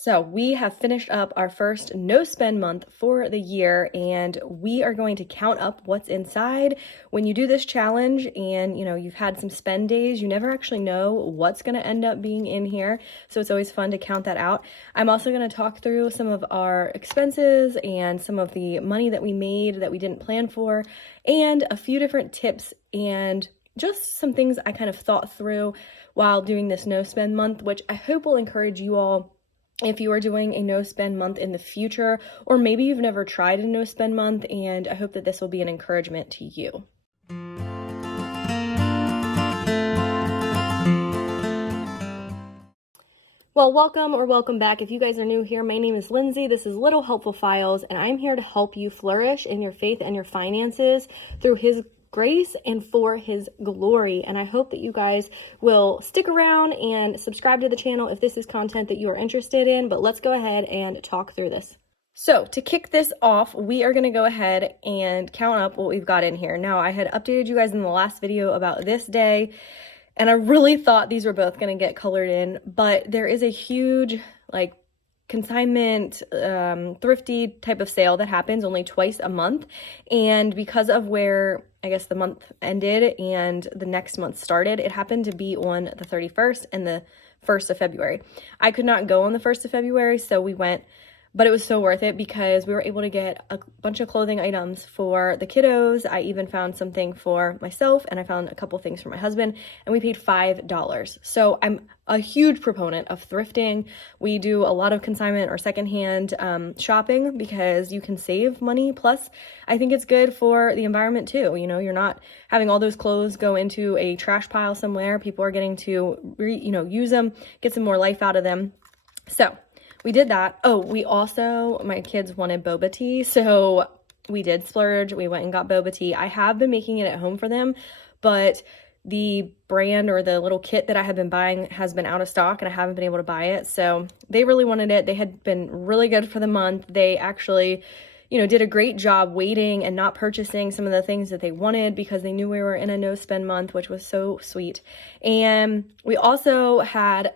So we have finished up our first no spend month for the year, and we are going to count up what's inside. When you do this challenge and you've had some spend days, you never actually know what's going to end up being in here. So it's always fun to count that out. I'm also going to talk through some of our expenses and some of the money that we made that we didn't plan for, and a few different tips and just some things I kind of thought through while doing this no spend month, which I hope will encourage you all if you are doing a no spend month in the future, or maybe you've never tried a no spend month, and I hope that this will be an encouragement to you. Well, welcome or welcome back. If you guys are new here, my name is Lindsay. This is Little Helpful Files, and I'm here to help you flourish in your faith and your finances through His grace and for His glory. And I hope that you guys will stick around and subscribe to the channel if this is content that you are interested in. But let's go ahead and talk through this. So to kick this off, we are going to go ahead and count up what we've got in here. Now, I had updated you guys in the last video about this day, and I really thought these were both going to get colored in, but there is a huge consignment, thrifty type of sale that happens only twice a month. And because of where, I guess, the month ended and the next month started, it happened to be on the 31st and the 1st of February. I could not go on the 1st of February, so we went, but it was so worth it because we were able to get a bunch of clothing items for the kiddos. I even found something for myself, and I found a couple things for my husband, and we paid $5. So I'm a huge proponent of thrifting. We do a lot of consignment or secondhand shopping because you can save money. Plus, I think it's good for the environment too. You're not having all those clothes go into a trash pile somewhere. People are getting to use them, get some more life out of them. So we did that. Oh, we also, my kids wanted boba tea, so we did splurge. We went and got boba tea. I have been making it at home for them, but the brand or the little kit that I have been buying has been out of stock, and I haven't been able to buy it. So they really wanted it. They had been really good for the month. They actually did a great job waiting and not purchasing some of the things that they wanted because they knew we were in a no spend month, which was so sweet. And we also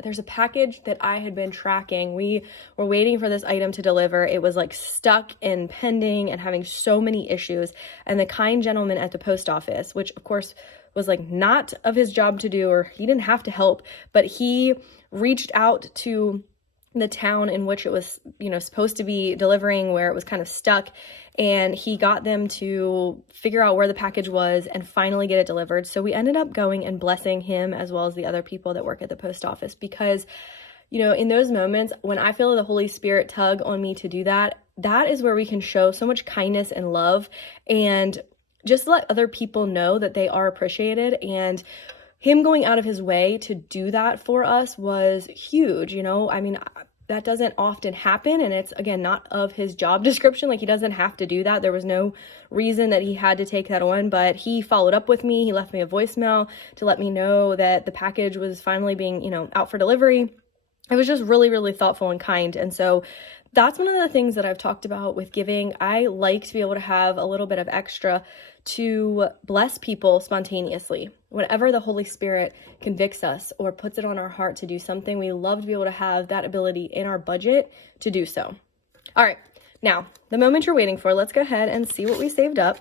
there's a package that I had been tracking. We were waiting for this item to deliver. It was stuck and pending and having so many issues. And the kind gentleman at the post office, which of course was not of his job to do, or he didn't have to help, but he reached out to the town in which it was, supposed to be delivering, where it was kind of stuck, and he got them to figure out where the package was and finally get it delivered. So we ended up going and blessing him as well as the other people that work at the post office, because in those moments when I feel the Holy Spirit tug on me to do that, that is where we can show so much kindness and love, and just let other people know that they are appreciated. And him going out of his way to do that for us was huge. That doesn't often happen, and it's, again, not of his job description. He doesn't have to do that. There was no reason that he had to take that on, but he followed up with me. He left me a voicemail to let me know that the package was finally being, out for delivery. It was just really, really thoughtful and kind. And so that's one of the things that I've talked about with giving. I like to be able to have a little bit of extra to bless people spontaneously. Whenever the Holy Spirit convicts us or puts it on our heart to do something, we love to be able to have that ability in our budget to do so. All right, now, the moment you're waiting for, let's go ahead and see what we saved up.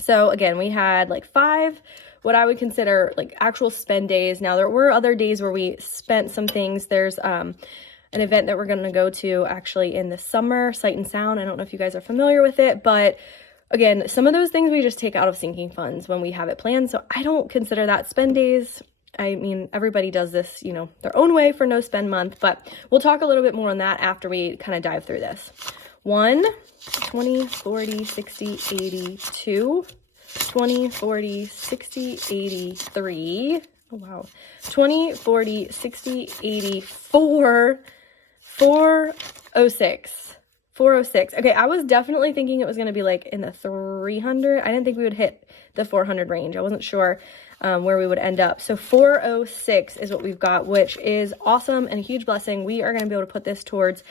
So again, we had 5 what I would consider actual spend days. Now, there were other days where we spent some things. There's an event that we're going to go to actually in the summer, Sight and Sound. I don't know if you guys are familiar with it, but again, some of those things we just take out of sinking funds when we have it planned. So I don't consider that spend days. I mean, everybody does this, their own way for no spend month, but we'll talk a little bit more on that after we kind of dive through this. 1, 20, 40, 60, 80, 2, 20, 40, 60, 83. Oh, wow. 20, 40, 60, 84, 406. 406. Okay, I was definitely thinking it was going to be in the 300. I didn't think we would hit the 400 range. I wasn't sure where we would end up. So 406 is what we've got, which is awesome and a huge blessing. We are going to be able to put this towards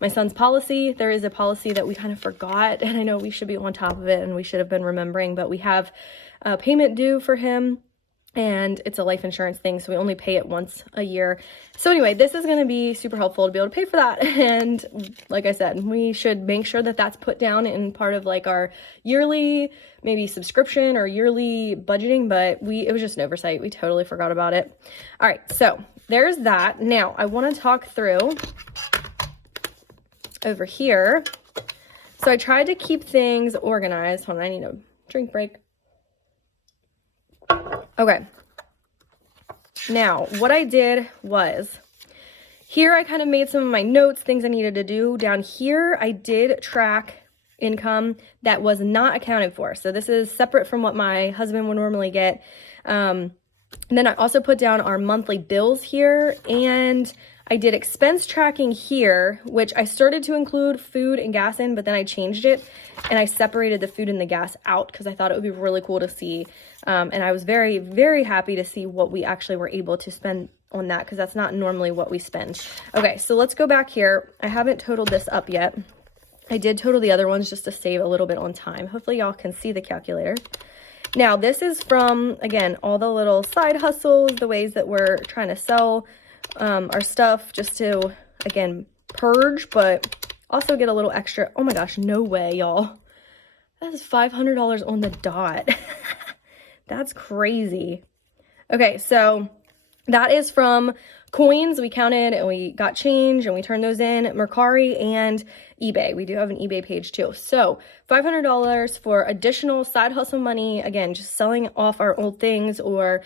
my son's policy. There is a policy that we kind of forgot, and I know we should be on top of it and we should have been remembering, but we have a payment due for him and it's a life insurance thing, so we only pay it once a year. So anyway, this is going to be super helpful to be able to pay for that. And like I said, we should make sure that that's put down in part of like our yearly maybe subscription or yearly budgeting, but it was just an oversight. We totally forgot about it. All right, so there's that. Now I want to talk through over here. So I tried to keep things organized. Hold on, I need a drink break. Okay, now what I did was, here I kind of made some of my notes, things I needed to do. Down here, I did track income that was not accounted for. So this is separate from what my husband would normally get. And then I also put down our monthly bills here, and I did expense tracking here, which I started to include food and gas in, but then I changed it and I separated the food and the gas out because I thought it would be really cool to see. And I was very, very happy to see what we actually were able to spend on that, because that's not normally what we spend. Okay, so let's go back here. I haven't totaled this up yet. I did total the other ones just to save a little bit on time. Hopefully y'all can see the calculator. Now this is from, again, all the little side hustles, the ways that we're trying to sell our stuff, just to, again, purge, but also get a little extra. Oh my gosh, no way, y'all. That is $500 on the dot. That's crazy. Okay, so that is from coins we counted and we got change and we turned those in, Mercari and eBay. We do have an eBay page too. So $500 for additional side hustle money. Again, just selling off our old things or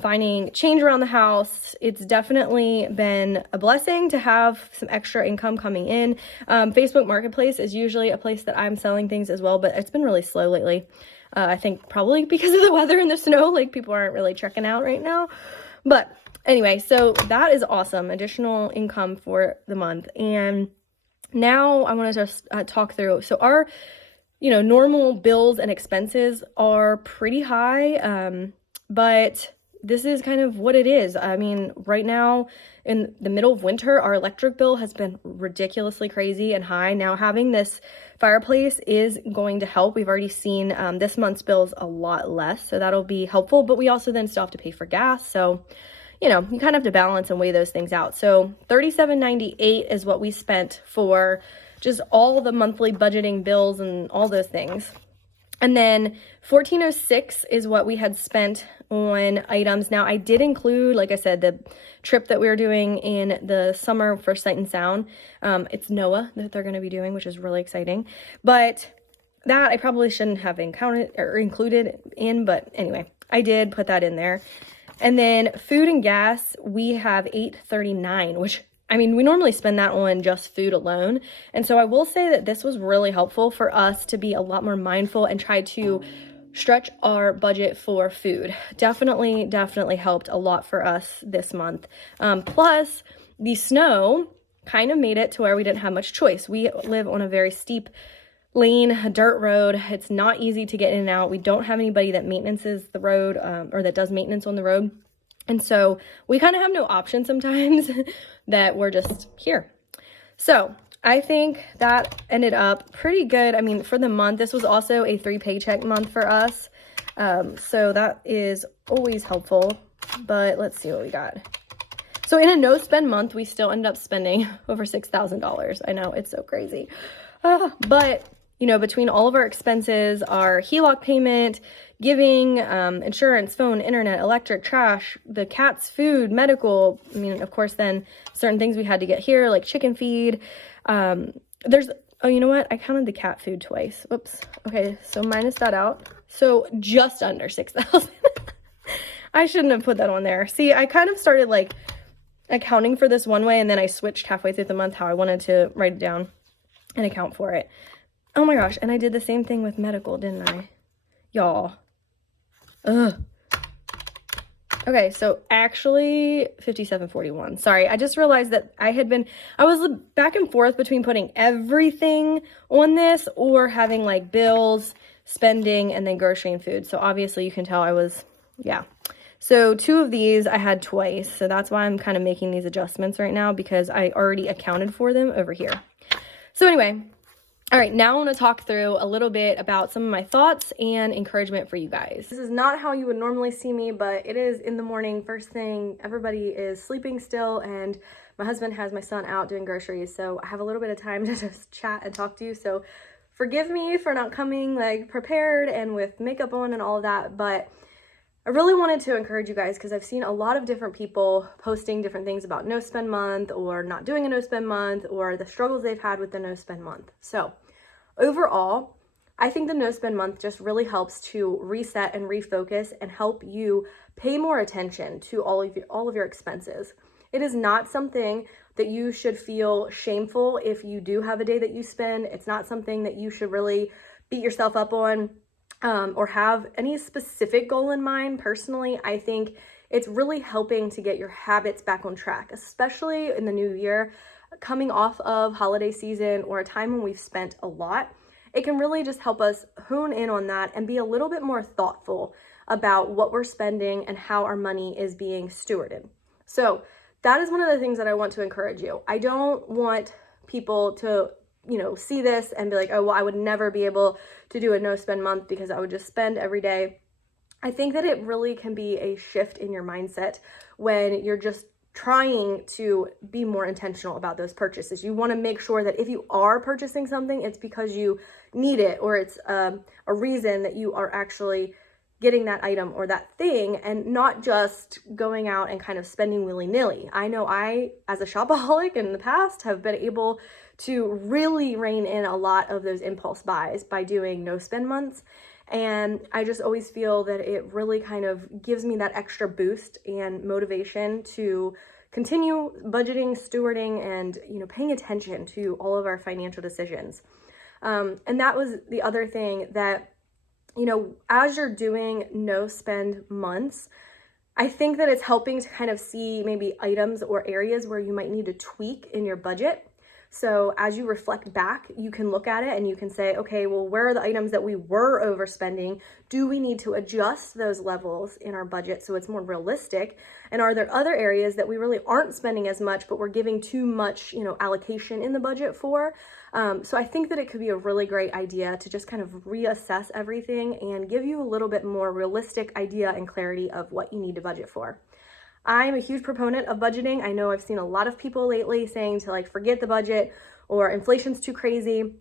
finding change around the house. It's definitely been a blessing to have some extra income coming in. Facebook Marketplace is usually a place that I'm selling things as well, but it's been really slow lately. I think probably because of the weather and the snow, like people aren't really checking out right now. But anyway, so that is awesome. Additional income for the month. And now I want to just talk through. So our, normal bills and expenses are pretty high, but this is kind of what it is. I mean, right now in the middle of winter, our electric bill has been ridiculously crazy and high. Now having this fireplace is going to help. We've already seen this month's bills a lot less, so that'll be helpful, but we also then still have to pay for gas. So, you kind of have to balance and weigh those things out. So $37.98 is what we spent for just all the monthly budgeting bills and all those things. And then $14.06 is what we had spent on items. Now I did include, like I said, the trip that we were doing in the summer for Sight and Sound. It's NOAA that they're going to be doing, which is really exciting. But that I probably shouldn't have included in, but anyway, I did put that in there. And then food and gas, we have $8.39, which, I mean, we normally spend that on just food alone. And so I will say that this was really helpful for us to be a lot more mindful and try to stretch our budget for food. Definitely helped a lot for us this month. Plus, the snow kind of made it to where we didn't have much choice. We live on a very steep lane, dirt road. It's not easy to get in and out. We don't have anybody that maintenances the road or that does maintenance on the road. And so we kind of have no option sometimes that we're just here. So I think that ended up pretty good. I mean, for the month, this was also a 3 paycheck month for us. So that is always helpful, but let's see what we got. So in a no spend month, we still ended up spending over $6,000. I know, it's so crazy. But between all of our expenses, our HELOC payment, giving, insurance, phone, internet, electric, trash, the cat's food, medical, I mean, of course, then certain things we had to get here, like chicken feed. You know what? I counted the cat food twice. Whoops. Okay, so minus that out. So just under 6,000. I shouldn't have put that on there. See, I kind of started like accounting for this one way, and then I switched halfway through the month how I wanted to write it down and account for it. Oh my gosh, and I did the same thing with medical, didn't I? Y'all. Ugh. Okay, so actually $57.41. Sorry, I just realized that I was back and forth between putting everything on this or having like bills, spending, and then grocery and food. So obviously you can tell yeah. So 2 of these I had twice. So that's why I'm kind of making these adjustments right now, because I already accounted for them over here. So anyway, All right, now I want to talk through a little bit about some of my thoughts and encouragement for you guys. This is not how you would normally see me, but it is in the morning, first thing. Everybody is sleeping still, and my husband has my son out doing groceries, so I have a little bit of time to just chat and talk to you. So forgive me for not coming like prepared and with makeup on and all of that, but I really wanted to encourage you guys because I've seen a lot of different people posting different things about no spend month or not doing a no spend month or the struggles they've had with the no spend month. So overall, I think the no spend month just really helps to reset and refocus and help you pay more attention to all of your expenses. It is not something that you should feel shameful if you do have a day that you spend. It's not something that you should really beat yourself up on. Or have any specific goal in mind. Personally, I think it's really helping to get your habits back on track, especially in the new year, coming off of holiday season or a time when we've spent a lot. It can really just help us hone in on that and be a little bit more thoughtful about what we're spending and how our money is being stewarded. So that is one of the things that I want to encourage you. I don't want people to see this and be like, oh, well, I would never be able to do a no spend month because I would just spend every day. I think that it really can be a shift in your mindset when you're just trying to be more intentional about those purchases. You want to make sure that if you are purchasing something, it's because you need it or it's a reason that you are actually getting that item or that thing and not just going out and kind of spending willy-nilly. I know I, as a shopaholic in the past, have been able to really rein in a lot of those impulse buys by doing no spend months. And I just always feel that it really kind of gives me that extra boost and motivation to continue budgeting, stewarding, and paying attention to all of our financial decisions. And that was the other thing that as you're doing no spend months, I think that it's helping to kind of see maybe items or areas where you might need to tweak in your budget. So as you reflect back, you can look at it and you can say, okay, well, where are the items that we were overspending? Do we need to adjust those levels in our budget so it's more realistic? And are there other areas that we really aren't spending as much, but we're giving too much, allocation in the budget for? So I think that it could be a really great idea to just kind of reassess everything and give you a little bit more realistic idea and clarity of what you need to budget for. I'm a huge proponent of budgeting. I know I've seen a lot of people lately saying to forget the budget or inflation's too crazy.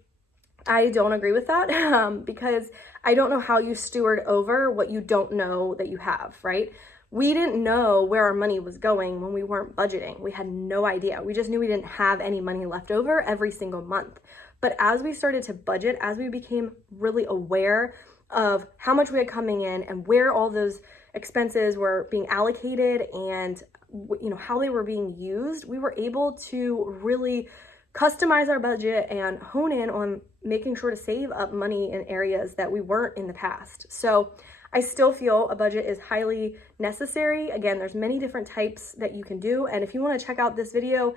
I don't agree with that because I don't know how you steward over what you don't know that you have, right? We didn't know where our money was going when we weren't budgeting. We had no idea. We just knew we didn't have any money left over every single month. But as we started to budget, as we became really aware of how much we had coming in and where all those expenses were being allocated and how they were being used, we were able to really customize our budget and hone in on making sure to save up money in areas that we weren't in the past. So I still feel a budget is highly necessary. Again, there's many different types that you can do. And if you want to check out this video,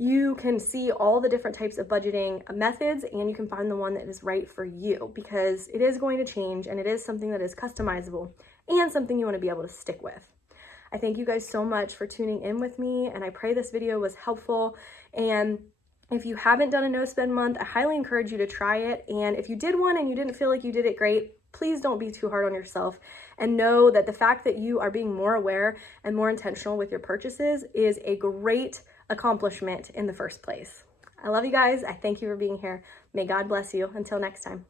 you can see all the different types of budgeting methods and you can find the one that is right for you because it is going to change and it is something that is customizable and something you want to be able to stick with. I thank you guys so much for tuning in with me and I pray this video was helpful. And if you haven't done a no spend month, I highly encourage you to try it. And if you did one and you didn't feel like you did it great, please don't be too hard on yourself and know that the fact that you are being more aware and more intentional with your purchases is a great accomplishment in the first place. I love you guys. I thank you for being here. May God bless you. Until next time.